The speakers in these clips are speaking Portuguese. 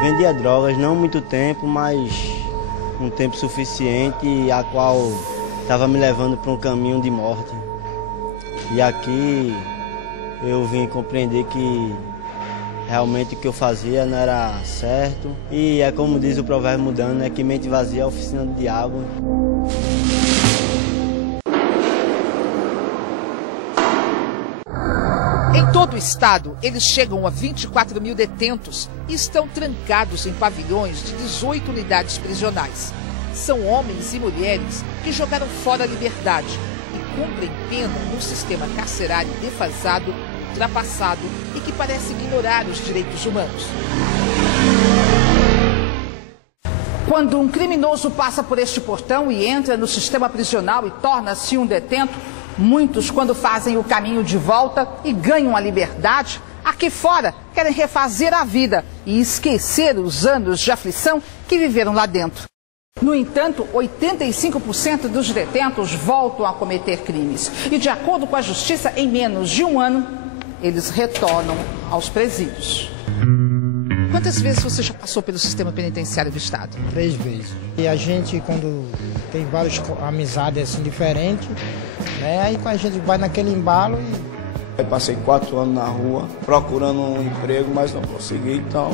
Vendia drogas, não muito tempo, mas um tempo suficiente, a qual estava me levando para um caminho de morte. E aqui eu vim compreender que realmente o que eu fazia não era certo. E é como diz o provérbio mudando, né, que mente vazia é a oficina do diabo. Em todo o estado, eles chegam a 24 mil detentos e estão trancados em pavilhões de 18 unidades prisionais. São homens e mulheres que jogaram fora a liberdade e cumprem pena num sistema carcerário defasado, ultrapassado e que parece ignorar os direitos humanos. Quando um criminoso passa por este portão e entra no sistema prisional e torna-se um detento, muitos, quando fazem o caminho de volta e ganham a liberdade, aqui fora querem refazer a vida e esquecer os anos de aflição que viveram lá dentro. No entanto, 85% dos detentos voltam a cometer crimes. E, de acordo com a Justiça, em menos de um ano, eles retornam aos presídios. Quantas vezes você já passou pelo sistema penitenciário do estado? 3 vezes. E a gente, quando tem várias amizades assim diferentes, né, aí a gente vai naquele embalo e... Eu passei 4 anos na rua procurando um emprego, mas não consegui. Então,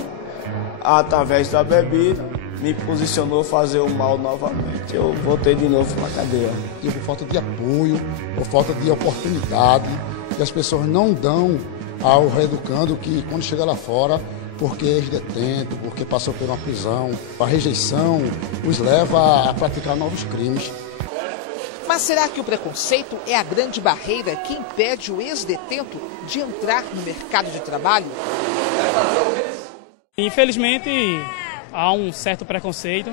através da bebida, me posicionou fazer o mal novamente. Eu voltei de novo na cadeia. E por falta de apoio, por falta de oportunidade, que as pessoas não dão ao reeducando que quando chega lá fora, porque é ex-detento, porque passou por uma prisão, a rejeição os leva a praticar novos crimes. Mas será que o preconceito é a grande barreira que impede o ex-detento de entrar no mercado de trabalho? Infelizmente, há um certo preconceito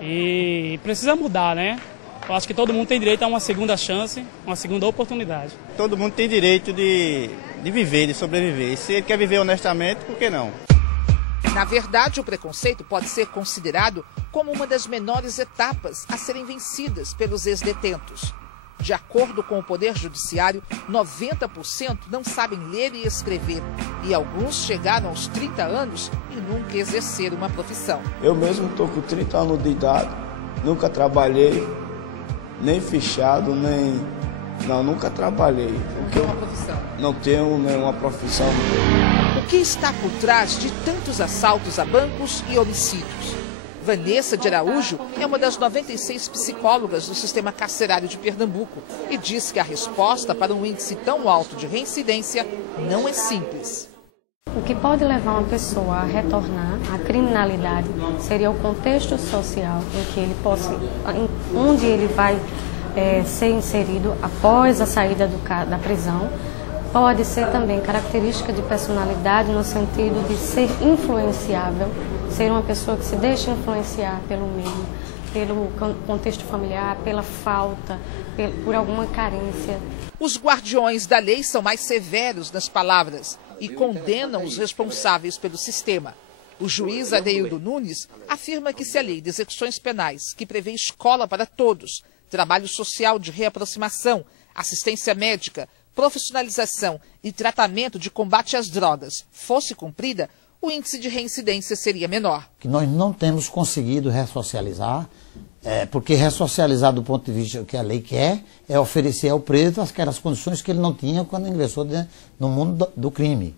e precisa mudar, né? Eu acho que todo mundo tem direito a uma segunda chance, uma segunda oportunidade. Todo mundo tem direito de viver, de sobreviver. E se ele quer viver honestamente, por que não? Na verdade, o preconceito pode ser considerado como uma das menores etapas a serem vencidas pelos ex-detentos. De acordo com o Poder Judiciário, 90% não sabem ler e escrever. E alguns chegaram aos 30 anos e nunca exerceram uma profissão. Eu mesmo estou com 30 anos de idade, nunca trabalhei, nem fichado, nem... Não, nunca trabalhei. Porque uma profissão? Não tenho nenhuma profissão. O que está por trás de tantos assaltos a bancos e homicídios? Vanessa de Araújo é uma das 96 psicólogas do sistema carcerário de Pernambuco e diz que a resposta para um índice tão alto de reincidência não é simples. O que pode levar uma pessoa a retornar à criminalidade seria o contexto social em que ele possa, onde ele vai ser inserido após a saída da prisão. Pode ser também característica de personalidade no sentido de ser influenciável, ser uma pessoa que se deixa influenciar pelo meio, pelo contexto familiar, pela falta, por alguma carência. Os guardiões da lei são mais severos nas palavras e condenam os responsáveis pelo sistema. O juiz Adeildo Nunes afirma que se a lei de execuções penais, que prevê escola para todos, trabalho social de reaproximação, assistência médica, profissionalização e tratamento de combate às drogas fosse cumprida, o índice de reincidência seria menor. Que nós não temos conseguido ressocializar, porque ressocializar do ponto de vista que a lei quer é oferecer ao preso aquelas condições que ele não tinha quando ingressou no mundo do crime.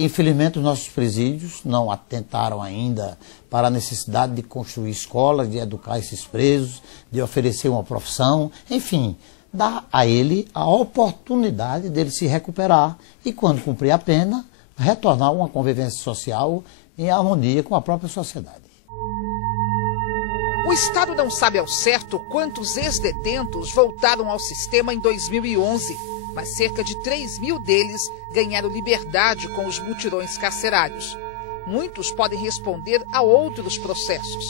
Infelizmente, os nossos presídios não atentaram ainda para a necessidade de construir escolas, de educar esses presos, de oferecer uma profissão, enfim, dar a ele a oportunidade dele se recuperar e, quando cumprir a pena, retornar a uma convivência social em harmonia com a própria sociedade. O Estado não sabe ao certo quantos ex-detentos voltaram ao sistema em 2011, mas cerca de 3 mil deles ganharam liberdade com os mutirões carcerários. Muitos podem responder a outros processos.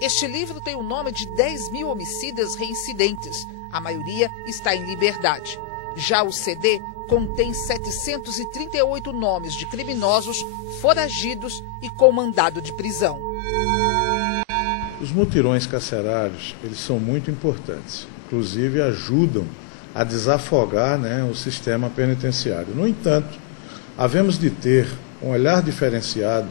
Este livro tem o nome de 10 mil homicidas reincidentes. A maioria está em liberdade. Já o CD contém 738 nomes de criminosos foragidos e com mandado de prisão. Os mutirões carcerários, eles são muito importantes. Inclusive ajudam a desafogar, o sistema penitenciário. No entanto, havemos de ter um olhar diferenciado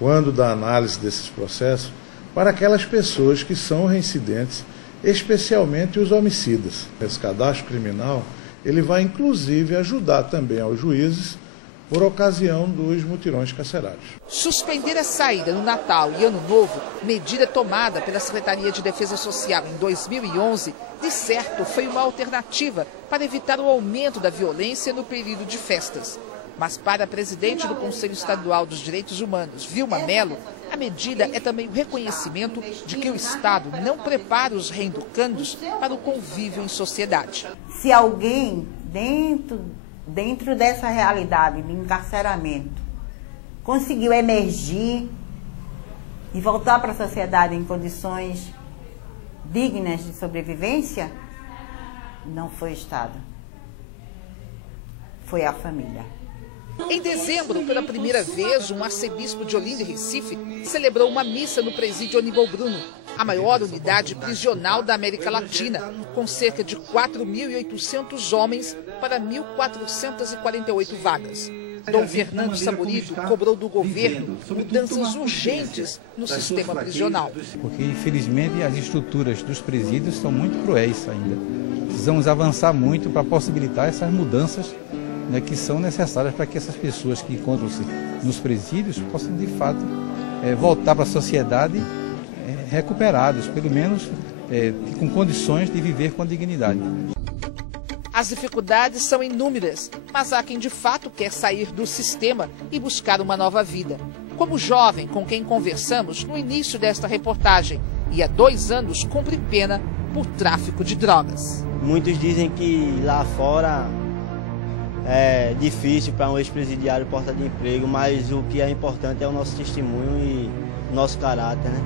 quando da análise desses processos, para aquelas pessoas que são reincidentes, especialmente os homicidas. Esse cadastro criminal, ele vai inclusive ajudar também aos juízes por ocasião dos mutirões carcerários. Suspender a saída no Natal e Ano Novo, medida tomada pela Secretaria de Defesa Social em 2011, de certo foi uma alternativa para evitar o aumento da violência no período de festas. Mas para a presidente do Conselho Estadual dos Direitos Humanos, Vilma Mello, a medida é também o reconhecimento de que o Estado não prepara os reeducandos para o convívio em sociedade. Se alguém dentro dessa realidade de encarceramento conseguiu emergir e voltar para a sociedade em condições dignas de sobrevivência, não foi o Estado, foi a família. Em dezembro, pela primeira vez, um arcebispo de Olinda e Recife celebrou uma missa no presídio Aníbal Bruno, a maior unidade prisional da América Latina, com cerca de 4.800 homens para 1.448 vagas. Dom Fernando Samorito cobrou do governo mudanças urgentes no sistema prisional. Porque, infelizmente, as estruturas dos presídios são muito cruéis ainda. Precisamos avançar muito para possibilitar essas mudanças, né, que são necessárias para que essas pessoas que encontram-se nos presídios possam, de fato, voltar para a sociedade recuperados, pelo menos com condições de viver com dignidade. As dificuldades são inúmeras, mas há quem de fato quer sair do sistema e buscar uma nova vida. Como o jovem com quem conversamos no início desta reportagem, e há 2 anos cumpre pena por tráfico de drogas. Muitos dizem que lá fora é difícil para um ex-presidiário porta de emprego, mas o que é importante é o nosso testemunho e nosso caráter, né?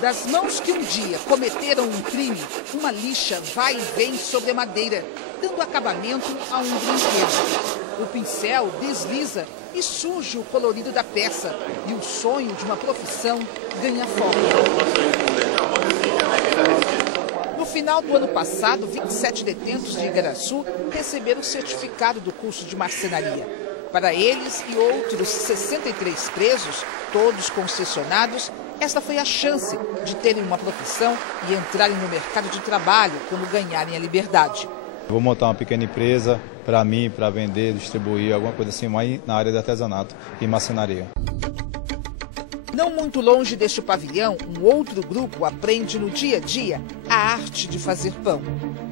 Das mãos que um dia cometeram um crime, uma lixa vai e vem sobre a madeira, dando acabamento a um brinquedo. O pincel desliza e surge o colorido da peça, e o sonho de uma profissão ganha forma. No final do ano passado, 27 detentos de Igaraçu receberam o certificado do curso de marcenaria. Para eles e outros 63 presos, todos concessionados, esta foi a chance de terem uma profissão e entrarem no mercado de trabalho quando ganharem a liberdade. Vou montar uma pequena empresa para mim, para vender, distribuir, alguma coisa assim, mais na área de artesanato e marcenaria. Não muito longe deste pavilhão, um outro grupo aprende no dia a dia a arte de fazer pão.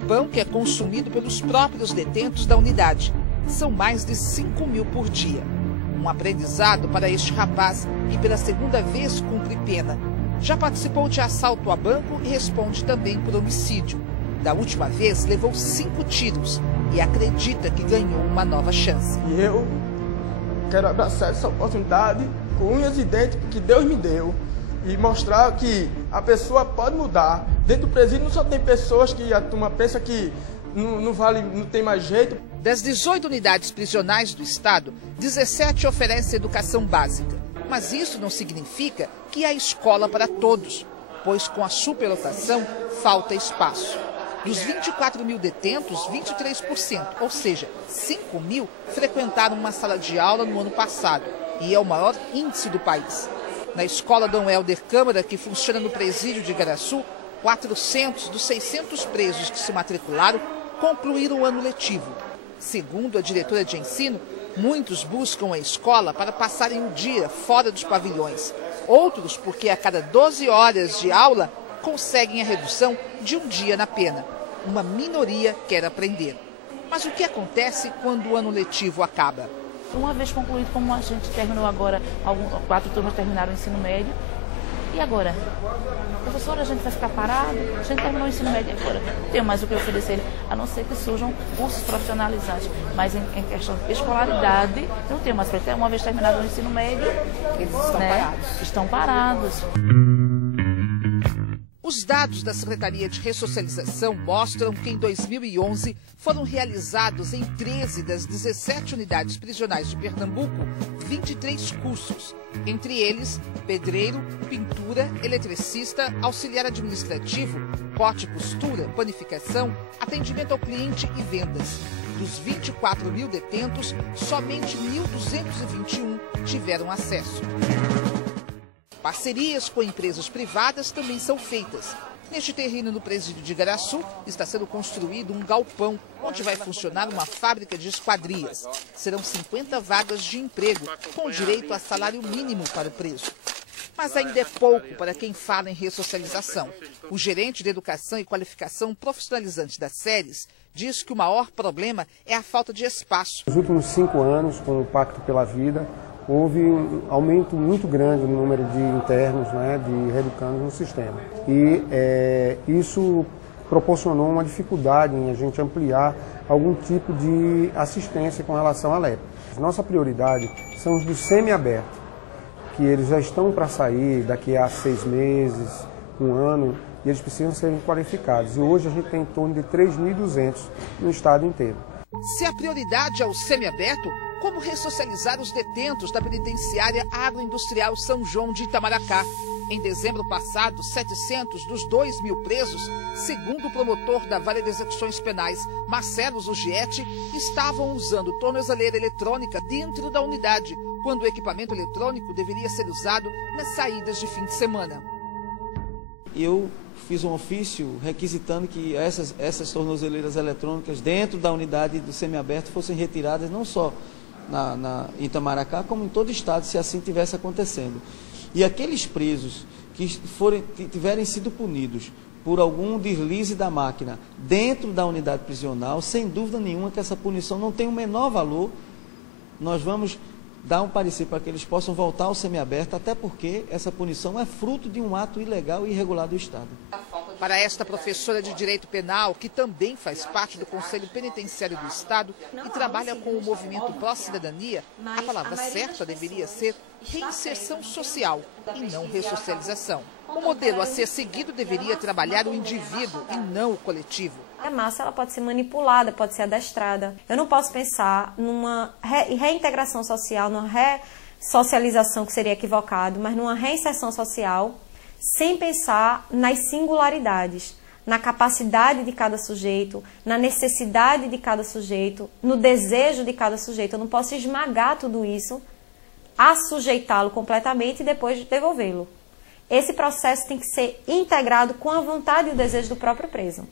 Pão que é consumido pelos próprios detentos da unidade. São mais de 5.000 por dia. Um aprendizado para este rapaz que pela segunda vez cumpre pena. Já participou de assalto a banco e responde também por homicídio. Da última vez levou 5 tiros e acredita que ganhou uma nova chance. E eu quero abraçar essa oportunidade com unhas e dentes que Deus me deu e mostrar que a pessoa pode mudar. Dentro do presídio não só tem pessoas que a turma pensa que não vale, não tem mais jeito. Das 18 unidades prisionais do Estado, 17 oferecem educação básica. Mas isso não significa que há escola para todos, pois com a superlotação falta espaço. Dos 24.000 detentos, 23%, ou seja, 5.000, frequentaram uma sala de aula no ano passado, e é o maior índice do país. Na escola Dom Helder Câmara, que funciona no presídio de Igaraçu, 400 dos 600 presos que se matricularam concluíram o ano letivo. Segundo a diretora de ensino, muitos buscam a escola para passarem o dia fora dos pavilhões. Outros porque a cada 12 horas de aula conseguem a redução de um dia na pena. Uma minoria quer aprender. Mas o que acontece quando o ano letivo acaba? Uma vez concluído, como a gente terminou agora, 4 turmas terminaram o ensino médio, e agora? Professora, a gente vai ficar parado? A gente terminou o ensino médio agora. Não tenho mais o que oferecer, a não ser que surjam cursos profissionalizantes. Mas em questão de escolaridade, não tenho mais. Uma vez terminado o ensino médio, eles estão parados. Estão parados. Os dados da Secretaria de Ressocialização mostram que em 2011 foram realizados em 13 das 17 unidades prisionais de Pernambuco 23 cursos, entre eles pedreiro, pintura, eletricista, auxiliar administrativo, corte e costura, panificação, atendimento ao cliente e vendas. Dos 24 mil detentos, somente 1.221 tiveram acesso. Parcerias com empresas privadas também são feitas. Neste terreno no presídio de Igaraçu está sendo construído um galpão, onde vai funcionar uma fábrica de esquadrias. Serão 50 vagas de emprego, com direito a salário mínimo para o preso. Mas ainda é pouco para quem fala em ressocialização. O gerente de Educação e Qualificação Profissionalizante das SERES diz que o maior problema é a falta de espaço. Nos últimos 5 anos, com o Pacto pela Vida, houve um aumento muito grande no número de internos, de reeducandos no sistema. E isso proporcionou uma dificuldade em a gente ampliar algum tipo de assistência com relação à LEP. Nossa prioridade são os do semiaberto, que eles já estão para sair daqui a 6 meses, 1 ano, e eles precisam ser qualificados. E hoje a gente tem em torno de 3.200 no estado inteiro. Se a prioridade é o semiaberto, como ressocializar os detentos da penitenciária agroindustrial São João de Itamaracá? Em dezembro passado, 700 dos 2.000 presos, segundo o promotor da Vara de Execuções Penais, Marcelo Zugietti, estavam usando tornozeleira eletrônica dentro da unidade, quando o equipamento eletrônico deveria ser usado nas saídas de fim de semana. Eu fiz um ofício requisitando que essas tornozeleiras eletrônicas dentro da unidade do semiaberto fossem retiradas, não só em Itamaracá, como em todo o estado, se assim tivesse acontecendo. E aqueles presos que tiverem sido punidos por algum deslize da máquina dentro da unidade prisional, sem dúvida nenhuma que essa punição não tem o menor valor, nós vamos dar um parecer para que eles possam voltar ao semiaberto, até porque essa punição é fruto de um ato ilegal e irregular do Estado. Para esta professora de Direito Penal, que também faz parte do Conselho Penitenciário do Estado e trabalha com o movimento Pró-Cidadania, a palavra certa deveria ser reinserção social e não ressocialização. O modelo a ser seguido deveria trabalhar o indivíduo e não o coletivo. A massa ela pode ser manipulada, pode ser adestrada. Eu não posso pensar numa reintegração social, numa ressocialização, que seria equivocado, mas numa reinserção social, sem pensar nas singularidades, na capacidade de cada sujeito, na necessidade de cada sujeito, no desejo de cada sujeito. Eu não posso esmagar tudo isso, assujeitá-lo completamente e depois devolvê-lo. Esse processo tem que ser integrado com a vontade e o desejo do próprio preso.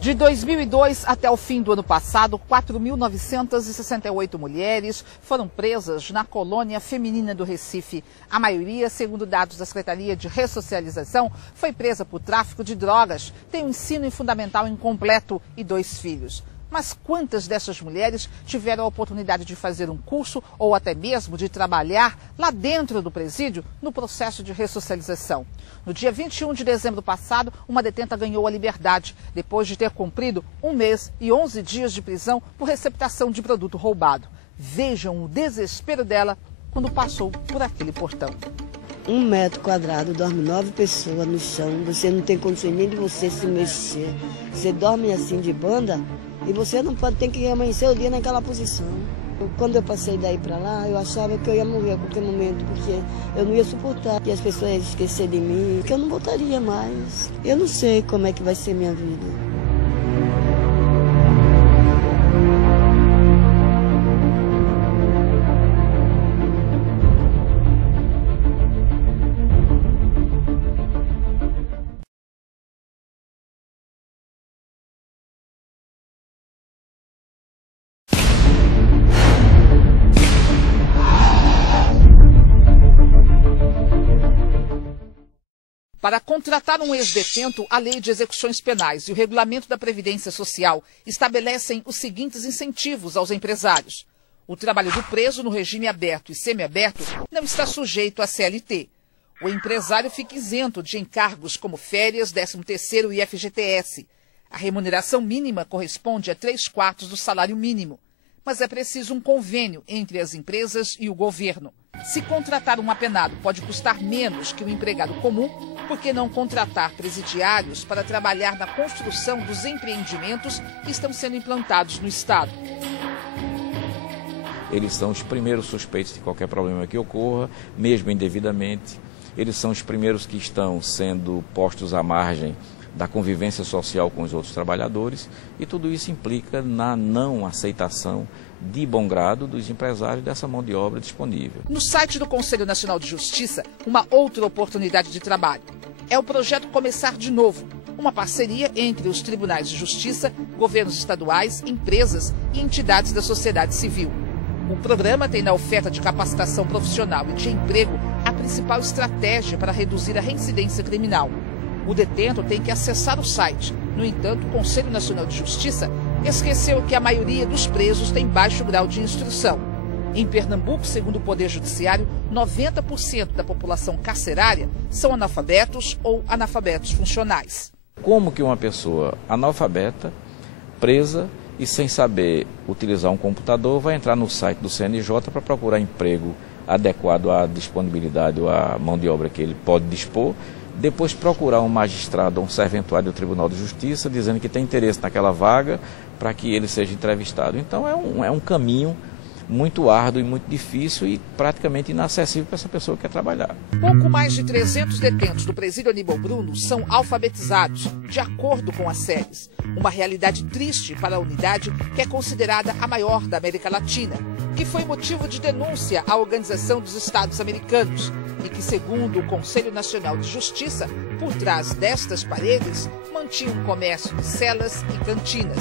De 2002 até o fim do ano passado, 4.968 mulheres foram presas na colônia feminina do Recife. A maioria, segundo dados da Secretaria de Ressocialização, foi presa por tráfico de drogas, tem um ensino fundamental incompleto e 2 filhos. Mas quantas dessas mulheres tiveram a oportunidade de fazer um curso ou até mesmo de trabalhar lá dentro do presídio no processo de ressocialização? No dia 21 de dezembro passado, uma detenta ganhou a liberdade depois de ter cumprido 1 mês e 11 dias de prisão por receptação de produto roubado. Vejam o desespero dela quando passou por aquele portão. 1 metro quadrado, dorme 9 pessoas no chão, você não tem condições nem de você se mexer. Você dorme assim de banda e você não pode ter que amanhecer o dia naquela posição. Quando eu passei daí para lá, eu achava que eu ia morrer a qualquer momento, porque eu não ia suportar que as pessoas iam esquecer de mim, que eu não voltaria mais. Eu não sei como é que vai ser minha vida. Para contratar um ex-detento, a Lei de Execuções Penais e o Regulamento da Previdência Social estabelecem os seguintes incentivos aos empresários. O trabalho do preso no regime aberto e semiaberto não está sujeito à CLT. O empresário fica isento de encargos como férias, 13º e FGTS. A remuneração mínima corresponde a 3/4 do salário mínimo. Mas é preciso um convênio entre as empresas e o governo. Se contratar um apenado pode custar menos que um empregado comum, por que não contratar presidiários para trabalhar na construção dos empreendimentos que estão sendo implantados no Estado? Eles são os primeiros suspeitos de qualquer problema que ocorra, mesmo indevidamente. Eles são os primeiros que estão sendo postos à margem da convivência social com os outros trabalhadores, e tudo isso implica na não aceitação de bom grado dos empresários dessa mão de obra disponível. No site do Conselho Nacional de Justiça, uma outra oportunidade de trabalho. É o projeto Começar de Novo, uma parceria entre os tribunais de justiça, governos estaduais, empresas e entidades da sociedade civil. O programa tem na oferta de capacitação profissional e de emprego a principal estratégia para reduzir a reincidência criminal. O detento tem que acessar o site. No entanto, o Conselho Nacional de Justiça esqueceu que a maioria dos presos tem baixo grau de instrução. Em Pernambuco, segundo o Poder Judiciário, 90% da população carcerária são analfabetos ou analfabetos funcionais. Como que uma pessoa analfabeta, presa e sem saber utilizar um computador vai entrar no site do CNJ para procurar emprego adequado à disponibilidade ou à mão de obra que ele pode dispor, depois procurar um magistrado ou um serventuário do Tribunal de Justiça dizendo que tem interesse naquela vaga para que ele seja entrevistado. Então é um caminho muito árduo e muito difícil e praticamente inacessível para essa pessoa que quer trabalhar. Pouco mais de 300 detentos do presídio Aníbal Bruno são alfabetizados, de acordo com as séries. Uma realidade triste para a unidade que é considerada a maior da América Latina, que foi motivo de denúncia à Organização dos Estados Americanos e que, segundo o Conselho Nacional de Justiça, por trás destas paredes, mantinha um comércio de celas e cantinas.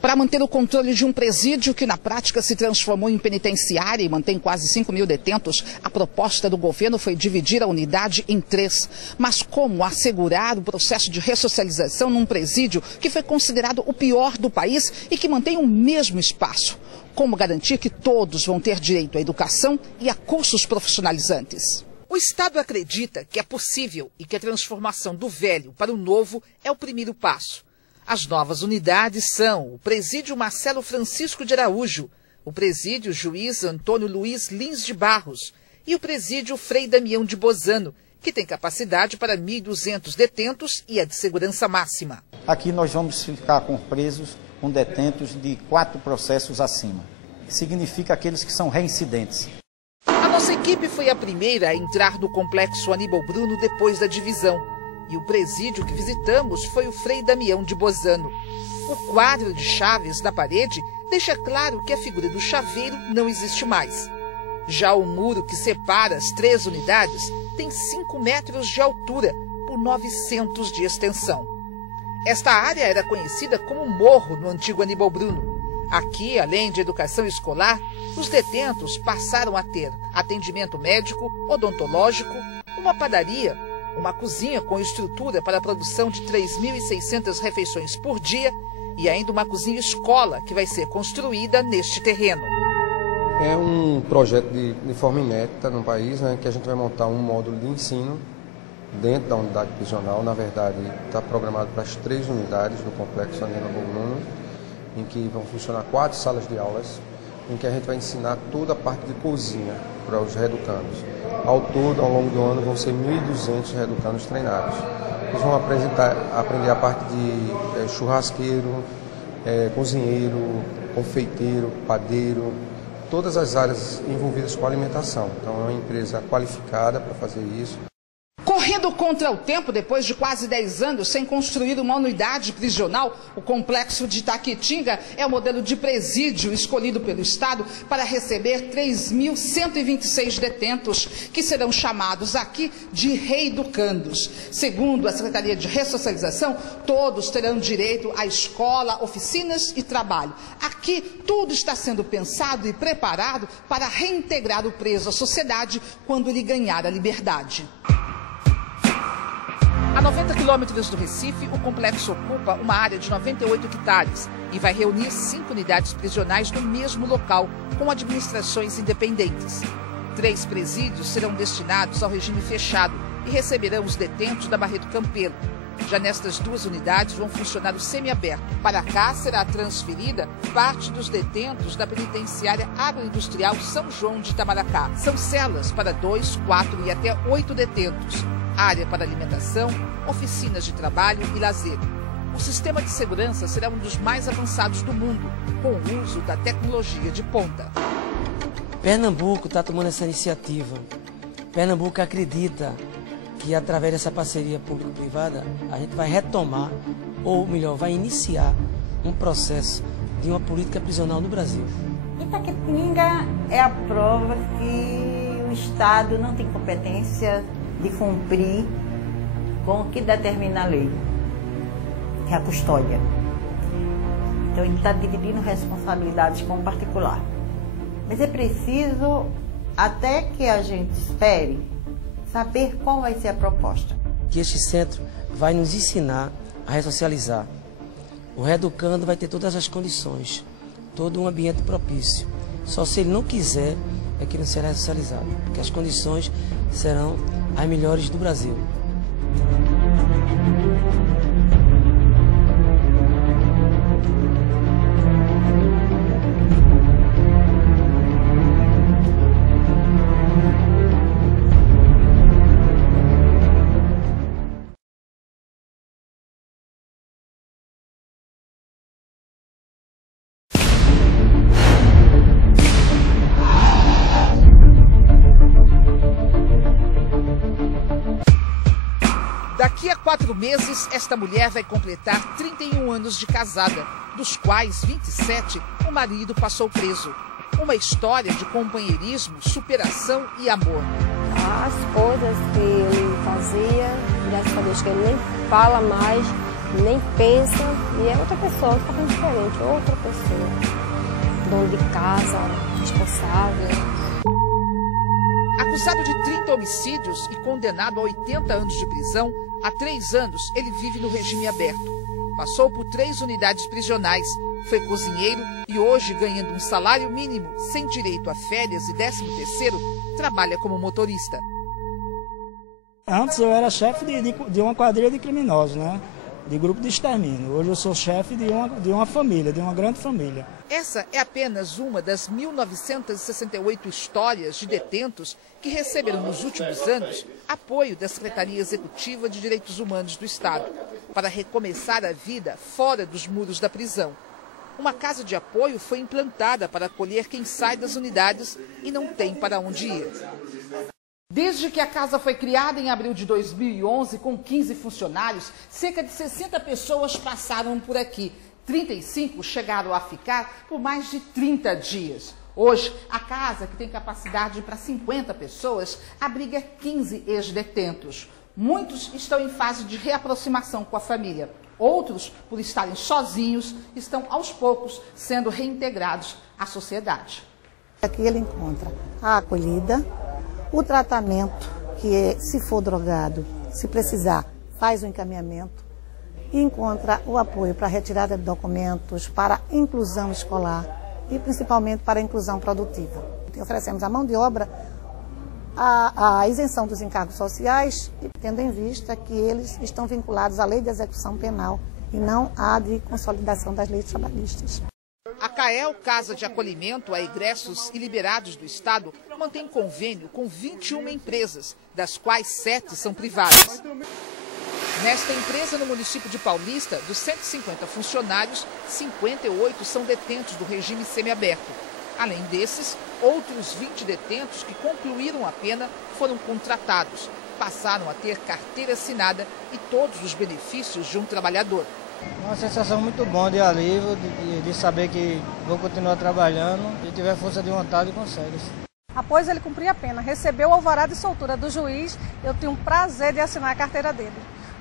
Para manter o controle de um presídio que na prática se transformou em penitenciária e mantém quase 5 mil detentos, a proposta do governo foi dividir a unidade em 3. Mas como assegurar o processo de ressocialização num presídio que foi considerado o pior do país e que mantém o mesmo espaço? Como garantir que todos vão ter direito à educação e a cursos profissionalizantes? O Estado acredita que é possível e que a transformação do velho para o novo é o primeiro passo. As novas unidades são o Presídio Marcelo Francisco de Araújo, o Presídio Juiz Antônio Luiz Lins de Barros e o Presídio Frei Damião de Bozano, que tem capacidade para 1.200 detentos e é de segurança máxima. Aqui nós vamos ficar com presos, com detentos de 4 processos acima, que significa aqueles que são reincidentes. A nossa equipe foi a primeira a entrar no complexo Aníbal Bruno depois da divisão. E o presídio que visitamos foi o Frei Damião de Bozano. O quadro de chaves na parede deixa claro que a figura do chaveiro não existe mais. Já o muro que separa as 3 unidades tem 5 metros de altura por 900 de extensão. Esta área era conhecida como Morro no antigo Aníbal Bruno. Aqui, além de educação escolar, os detentos passaram a ter atendimento médico, odontológico, uma padaria, uma cozinha com estrutura para a produção de 3.600 refeições por dia e ainda uma cozinha-escola que vai ser construída neste terreno. É um projeto de forma inédita no país, né, que a gente vai montar um módulo de ensino dentro da unidade prisional. Na verdade, está programado para as 3 unidades do complexo Aníbal Bruno, em que vão funcionar 4 salas de aulas, em que a gente vai ensinar toda a parte de cozinha para os reeducandos. Ao todo, ao longo do ano, vão ser 1.200 reeducandos treinados. Eles vão aprender a parte de churrasqueiro, cozinheiro, confeiteiro, padeiro, todas as áreas envolvidas com alimentação. Então, é uma empresa qualificada para fazer isso. Correndo contra o tempo, depois de quase 10 anos sem construir uma unidade prisional, o complexo de Itaquitinga é o modelo de presídio escolhido pelo Estado para receber 3.126 detentos, que serão chamados aqui de reeducandos. Segundo a Secretaria de Ressocialização, todos terão direito à escola, oficinas e trabalho. Aqui, tudo está sendo pensado e preparado para reintegrar o preso à sociedade quando ele ganhar a liberdade. A 90 quilômetros do Recife, o complexo ocupa uma área de 98 hectares e vai reunir 5 unidades prisionais no mesmo local, com administrações independentes. 3 presídios serão destinados ao regime fechado e receberão os detentos da Barreto Campelo. Já nestas duas unidades vão funcionar o semiaberto. Para cá será transferida parte dos detentos da penitenciária agroindustrial São João de Itamaracá. São celas para 2, 4 e até 8 detentos. Área para alimentação, oficinas de trabalho e lazer. O sistema de segurança será um dos mais avançados do mundo, com o uso da tecnologia de ponta. Pernambuco está tomando essa iniciativa. Pernambuco acredita que através dessa parceria público-privada a gente vai retomar, ou melhor, vai iniciar um processo de uma política prisional no Brasil. Itaquitinga é a prova que o Estado não tem competência de cumprir com o que determina a lei, que é a custódia. Então ele está dividindo responsabilidades com o particular. Mas é preciso, até que a gente espere, saber qual vai ser a proposta. Que este centro vai nos ensinar a ressocializar. O reeducando vai ter todas as condições, todo um ambiente propício. Só se ele não quiser é que não será ressocializado, porque as condições serão as melhores do Brasil. Daqui a 4 meses, esta mulher vai completar 31 anos de casada, dos quais 27 o marido passou preso. Uma história de companheirismo, superação e amor. As coisas que ele fazia, graças a Deus que ele nem fala mais, nem pensa, e é outra pessoa, totalmente diferente, outra pessoa. Dono de casa, responsável. Acusado de 30 homicídios e condenado a 80 anos de prisão, há 3 anos ele vive no regime aberto. Passou por 3 unidades prisionais, foi cozinheiro e hoje, ganhando um salário mínimo, sem direito a férias e 13º, trabalha como motorista. Antes eu era chefe de uma quadrilha de criminosos, né? De grupo de extermínio. Hoje eu sou chefe de uma família, de uma grande família. Essa é apenas uma das 1.968 histórias de detentos que receberam nos últimos anos apoio da Secretaria Executiva de Direitos Humanos do Estado para recomeçar a vida fora dos muros da prisão. Uma casa de apoio foi implantada para acolher quem sai das unidades e não tem para onde ir. Desde que a casa foi criada em abril de 2011, com 15 funcionários, cerca de 60 pessoas passaram por aqui. 35 chegaram a ficar por mais de 30 dias. Hoje, a casa, que tem capacidade para 50 pessoas, abriga 15 ex-detentos. Muitos estão em fase de reaproximação com a família. Outros, por estarem sozinhos, estão aos poucos sendo reintegrados à sociedade. Aqui ele encontra a acolhida, o tratamento, que se for drogado, se precisar, faz o encaminhamento, e encontra o apoio para a retirada de documentos, para a inclusão escolar e principalmente para a inclusão produtiva. Oferecemos a mão de obra, a isenção dos encargos sociais, tendo em vista que eles estão vinculados à lei de execução penal e não à de consolidação das leis trabalhistas. A CAEL, Casa de Acolhimento a Egressos e Liberados do Estado, mantém convênio com 21 empresas, das quais 7 são privadas. Nesta empresa, no município de Paulista, dos 150 funcionários, 58 são detentos do regime semiaberto. Além desses, outros 20 detentos que concluíram a pena foram contratados, passaram a ter carteira assinada e todos os benefícios de um trabalhador. Uma sensação muito boa de alívio, de saber que vou continuar trabalhando e tiver força de vontade consegue. Após ele cumprir a pena, recebeu o alvará de soltura do juiz, eu tenho o prazer de assinar a carteira dele.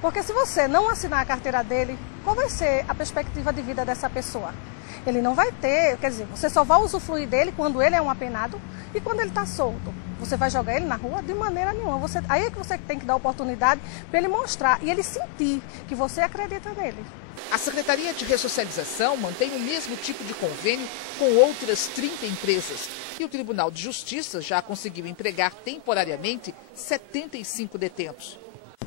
Porque se você não assinar a carteira dele, qual vai ser a perspectiva de vida dessa pessoa? Ele não vai ter, quer dizer, você só vai usufruir dele quando ele é um apenado e quando ele está solto. Você vai jogar ele na rua? De maneira nenhuma. Aí é que você tem que dar oportunidade para ele mostrar e ele sentir que você acredita nele. A Secretaria de Ressocialização mantém o mesmo tipo de convênio com outras 30 empresas. E o Tribunal de Justiça já conseguiu empregar temporariamente 75 detentos.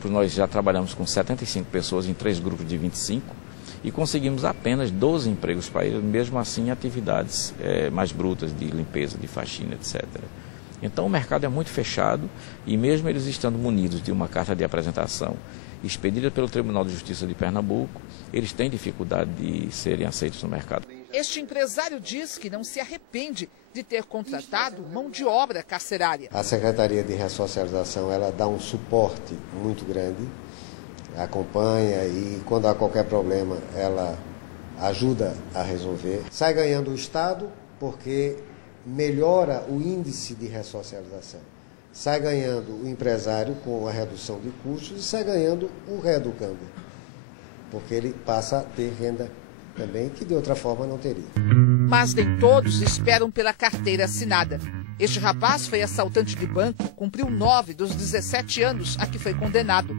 grupos, nós já trabalhamos com 75 pessoas em 3 grupos de 25 e conseguimos apenas 12 empregos para eles, mesmo assim atividades mais brutas de limpeza, de faxina, etc. Então o mercado é muito fechado e mesmo eles estando munidos de uma carta de apresentação expedida pelo Tribunal de Justiça de Pernambuco, eles têm dificuldade de serem aceitos no mercado. Este empresário diz que não se arrepende de ter contratado mão de obra carcerária. A Secretaria de Ressocialização, ela dá um suporte muito grande, acompanha e quando há qualquer problema ela ajuda a resolver. Sai ganhando o Estado porque melhora o índice de ressocialização. Sai ganhando o empresário com a redução de custos e sai ganhando o reeducando, porque ele passa a ter renda também que de outra forma não teria. Mas nem todos esperam pela carteira assinada. Este rapaz foi assaltante de banco, cumpriu 9 dos 17 anos a que foi condenado.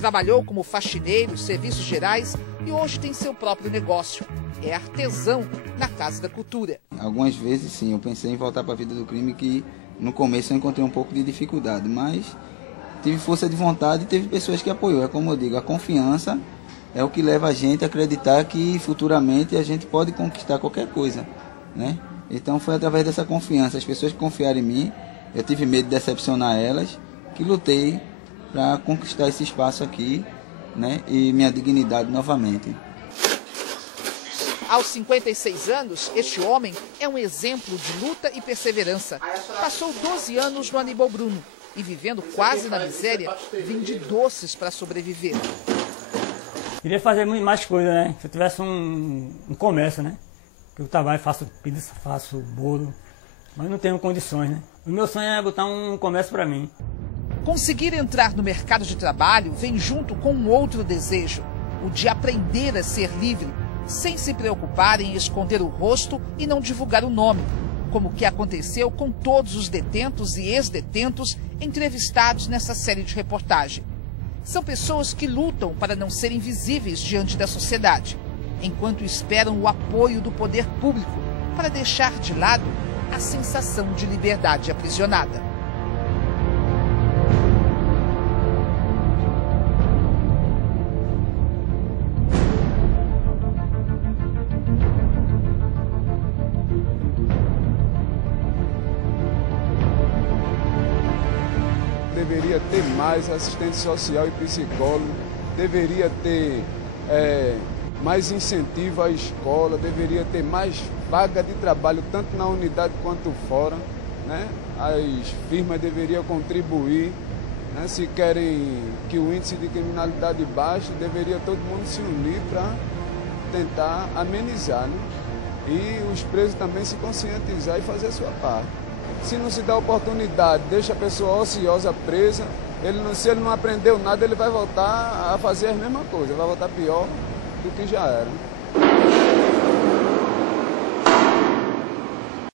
Trabalhou como faxineiro, serviços gerais e hoje tem seu próprio negócio. É artesão na Casa da Cultura. Algumas vezes, sim, eu pensei em voltar para a vida do crime, que no começo eu encontrei um pouco de dificuldade, mas tive força de vontade e teve pessoas que apoiou. É como eu digo, a confiança é o que leva a gente a acreditar que futuramente a gente pode conquistar qualquer coisa, né? Então foi através dessa confiança, as pessoas que confiaram em mim, eu tive medo de decepcionar elas, que lutei para conquistar esse espaço aqui, né? E minha dignidade novamente. Aos 56 anos, este homem é um exemplo de luta e perseverança. Passou 12 anos no Aníbal Bruno e, vivendo quase na miséria, vende doces para sobreviver. Queria fazer mais coisas, né? Se eu tivesse um comércio, né? Eu trabalho, faço pizza, faço bolo, mas não tenho condições, né? O meu sonho é botar um comércio para mim. Conseguir entrar no mercado de trabalho vem junto com um outro desejo, o de aprender a ser livre, sem se preocupar em esconder o rosto e não divulgar o nome, como o que aconteceu com todos os detentos e ex-detentos entrevistados nessa série de reportagem. São pessoas que lutam para não serem visíveis diante da sociedade, enquanto esperam o apoio do poder público para deixar de lado a sensação de liberdade aprisionada. Deveria ter mais assistente social e psicólogo, deveria ter mais incentivo à escola, deveria ter mais vaga de trabalho, tanto na unidade quanto fora, né? As firmas deveriam contribuir, né? Se querem que o índice de criminalidade baixe, deveria todo mundo se unir para tentar amenizar, né? E os presos também se conscientizar e fazer a sua parte. Se não se dá oportunidade, deixa a pessoa ociosa presa, se ele não aprendeu nada, ele vai voltar a fazer a mesma coisa, vai voltar pior do que já era.